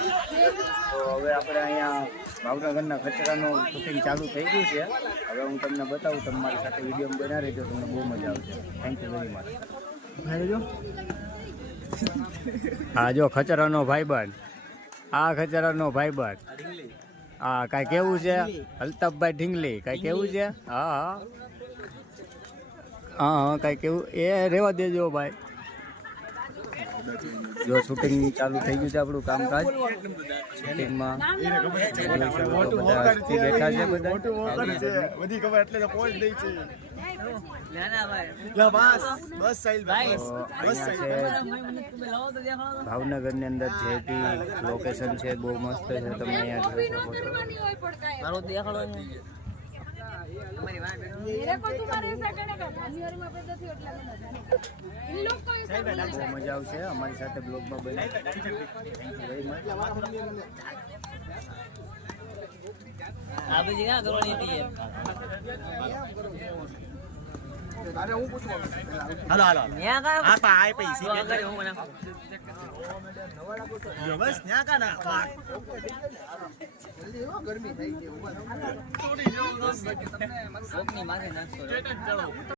તો હવે આપણે અહીંયા ભાવનગરના ખચરાનું શૂટિંગ ચાલુ થઈ ગયું છે. હવે હું તમને બતાવું, તમારી સાથે વિડીયો બના રહેજો, તમને બહુ મજા આવશે. Thank you very much. હા જો ખચરાનો ભાઈબંધ, આ ખચરાનો ભાઈબંધ. હા કાંઈ કેવું છે અલ્તાફભાઈ ઢીંગલી? કાંઈ કેવું છે? હા હા હા હા કાંઈ કેવું એ રહેવા દેજો ભાઈ. જો શૂટિંગ ચાલુ થઈ ગયું છે આપણું કામકાજ. શૂટિંગમાં બધા બેઠા છે બધા. બધી ખબર એટલે પોસ્ટ દઈ છે. ભાવનગર ની અંદર જેટી લોકેશન છે, બહુ મસ્ત છે. તમે અહીંયા જોઈ શકો છો. બહુ મજા આવશે અમારી સાથે બ્લોગમાં બને. હાલો હાલો આ પાય પૈસા બસ ન્યા કા ના ગરમી થઈ ગઈ.